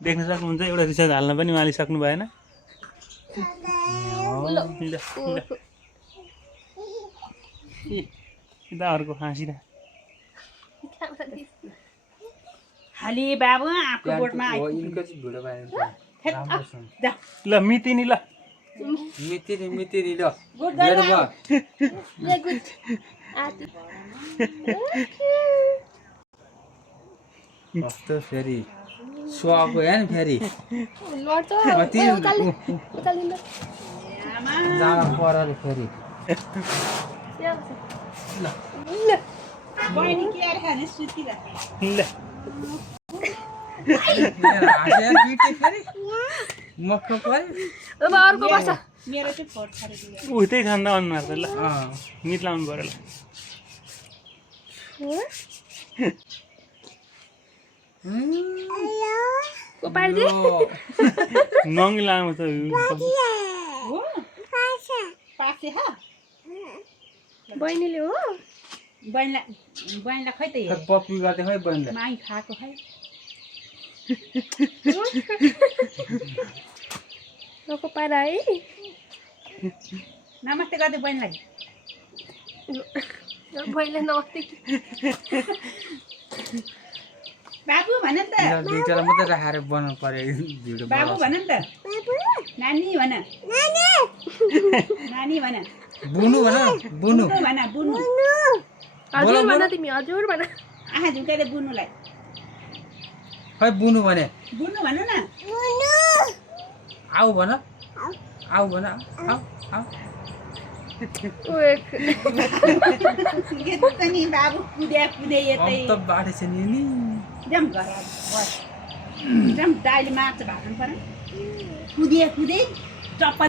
देख्न सक्नुहुन्छ एउटा रिचार्ज हाल्न पनि उहाँले सक्नु भएन अर्को हाँसिरा खाली बाबु आफको बोटमा ल मितिनी ल मितिनी ल कस्तो फेरि सुहाएको या नि फेरि जाडो परेर फेरि बहिनी के आएर खाने सुतिरहेको ल मक्क पर्यो मेरो चाहिँ फोट छरेको उतै छन् त अनुहार त ल मित लाउनु पर्यो ल नङ्गी लामो त हो पासे हा बहिनीले हो बहिनीलाई खै त पप्पी गर्दै खै बन्द माई खाएको खै लोको पारा है नमस्ते गर्दै बहिनीलाई बहिनीले नमस्ते बाबु भन त दुईटालाई मात्रै राखेर बनाउनु पर्यो भिडियो बाबु भन नि त नानी भन नानी भन बुनु भन बुनु भन बुनु हजुर भन तिमी हजुर भन आहा झुकाएर बुनुलाई खै बुनु भने बुनु भन न आऊ भन आऊ भन आऊ आऊ नि बाबु कुदे यतै त बाटो छ नि जम घर जम दाइले मार्छ भाग्नु पर्यो कुदे चप्पल